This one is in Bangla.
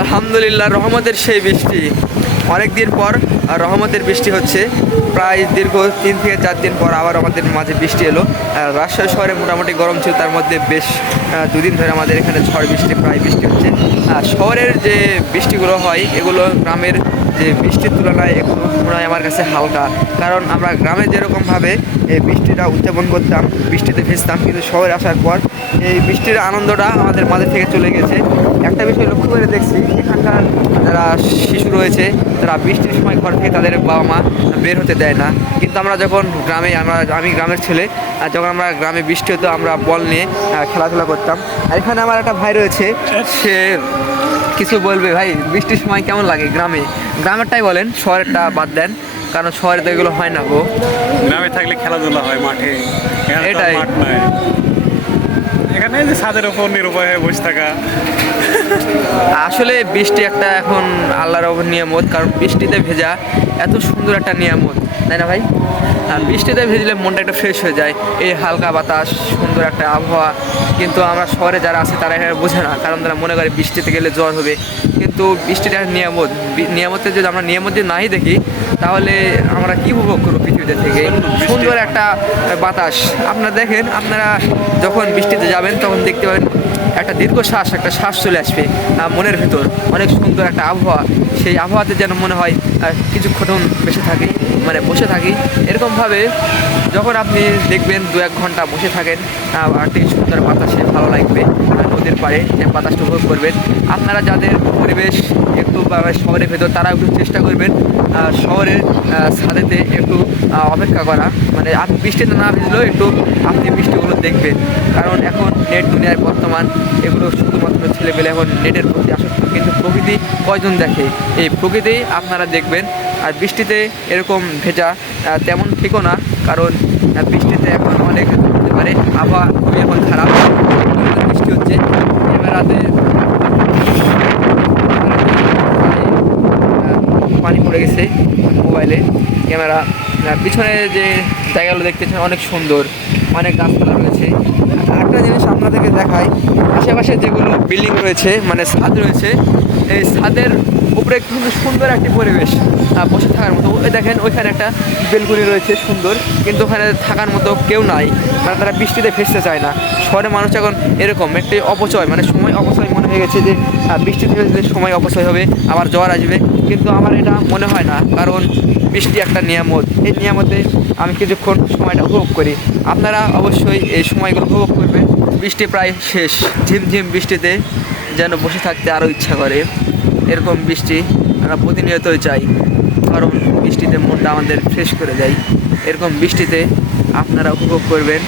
আলহামদুলিল্লাহ, রহমতের সেই বৃষ্টি। অনেক দিন পর রহমতের বৃষ্টি হচ্ছে। প্রায় দীর্ঘ 3 থেকে 4 দিন পর আবার আমাদের মাঝে বৃষ্টি এলো। রাজশাহী শহরে মোটামুটি গরম ছিল, তার মধ্যে বেশ 2 দিন ধরে আমাদের এখানে ঝড় বৃষ্টি প্রায় বৃষ্টি হচ্ছে। শহরের যে বৃষ্টিগুলো হয় এগুলো গ্রামের যে বৃষ্টির তুলনায় একটু মনে হয় আমার কাছে হালকা। কারণ আমরা গ্রামে যেরকমভাবে এই বৃষ্টিটা উদযাপন করতাম, বৃষ্টিতে ভিজতাম, কিন্তু শহরে আসার পর এই বৃষ্টির আনন্দটা আমাদের মাঝে থেকে চলে গেছে। একটা বিষয় লক্ষ্য করে দেখছি, এখানকার যারা শিশু রয়েছে তারা বৃষ্টির সময় ঘর থেকে তাদের বাবা মা বের হতে দেয় না। কিন্তু আমরা যখন গ্রামে, আমি গ্রামের ছেলে, যখন আমরা গ্রামে বৃষ্টি হতো আমরা বল নিয়ে খেলাধুলা করতাম। আর এখানে আমার একটা ভাই রয়েছে, সে কিছু বলবে। ভাই, বৃষ্টির সময় কেমন লাগে গ্রামে? গ্রামেরটাই বলেন, শহরেরটা বাদ দেন, কারণ শহরে তো এগুলো হয় না গো। গ্রামে থাকলে খেলাধুলা হয় মাঠে, এখানে তো এটাই। মাঠ নাই। এখানে যে ছাদের ওপর নিরুপায় হয়ে বসে থাকা। আসলে বৃষ্টি একটা এখন আল্লাহর নিয়ামত, কারণ বৃষ্টিতে ভেজা এত সুন্দর একটা নিয়ামত, তাই না ভাই? আর বৃষ্টিতে ভেজলে মনটা একটু ফ্রেশ হয়ে যায়, এই হালকা বাতাস, সুন্দর একটা আবহাওয়া। কিন্তু আমরা শহরে যারা আছে তারা এটা বোঝে না, কারণ তারা মনে করে বৃষ্টিতে গেলে জ্বর হবে। কিন্তু বৃষ্টিটা নিয়ামত, নিয়ামতের যদি আমরা নিয়ামত যদি নাই দেখি তাহলে আমরা কী উপভোগ করবো পৃথিবীতে থেকে? সুন্দর একটা বাতাস। আপনারা দেখেন, আপনারা যখন বৃষ্টিতে যাবেন তখন দেখতে পাবেন একটা দীর্ঘশ্বাস, একটা শ্বাস চলে আসবে মনের ভেতর। অনেক সুন্দর একটা আবহাওয়া, সেই আবহাওয়াতে যেন মনে হয় কিছুক্ষণ বসে থাকি, মানে বসে থাকি। এরকমভাবে যখন আপনি দেখবেন 2-1 ঘন্টা বসে থাকেন, একটি সুন্দর বাতাসে ভালো লাগবে, নদীর পাড়ে বাতাসটা উপভোগ করবেন। আপনারা যাদের পরিবেশ একটু শহরের ভেতর, তারা একটু চেষ্টা করবেন শহরের ছাদেতে একটু অপেক্ষা করা, মানে আপনি বৃষ্টিতে না ভিজলেও একটু আপনি বৃষ্টিগুলো দেখবেন। কারণ এখন নেট দুনিয়ায় বর্তমান, এগুলো শুধুমাত্র ছেলেপেলে এখন নেটের প্রতি আসক্ত, কিন্তু প্রকৃতি কয়জন দেখে? এই প্রকৃতি আপনারা দেখবেন। আর বৃষ্টিতে এরকম ভেজা তেমন ঠিকও না, কারণ বৃষ্টিতে এখন অনেক হতে পারে, আবহাওয়া খুবই এখন খারাপ, বৃষ্টি হচ্ছে। ক্যামেরাতে পানি পড়ে গেছে মোবাইলে, ক্যামেরা। পিছনে যে জায়গাগুলো দেখতেছেন অনেক সুন্দর, অনেক গাছপালা রয়েছে। একটা জিনিস আপনাদেরকে দেখাই, আশেপাশে যেগুলো বিল্ডিং রয়েছে, মানে ছাদ রয়েছে, এই ছাদের উপরে কিন্তু সুন্দর একটি পরিবেশ বসে থাকার মতো। ওই দেখেন ওইখানে একটা বেলকুনি রয়েছে সুন্দর, কিন্তু ওখানে থাকার মতো কেউ নাই, মানে তারা বৃষ্টিতে ভেসতে চায় না। শহরের মানুষ এখন এরকম একটি অপচয়, মানে সময় অপচয় মনে হয়ে গেছে যে বৃষ্টিতে ভেসলে সময় অপচয় হবে, আবার জ্বর আসবে। কিন্তু আমার এটা মনে হয় না, কারণ বৃষ্টি একটা নিয়ামত। এই নিয়ামতে আমি কিছুক্ষণ সময়টা উপভোগ করি। আপনারা অবশ্যই এই সময়গুলো উপভোগ করবেন। বৃষ্টি প্রায় শেষ, ঝিমঝিম বৃষ্টিতে যেন বসে থাকতে আরও ইচ্ছা করে। এরকম বৃষ্টি আমরা প্রতিনিয়তই চাই, কারণ বৃষ্টিতে মনটা আমাদের ফ্রেশ করে দেয়। এরকম বৃষ্টিতে আপনারা উপভোগ করবেন।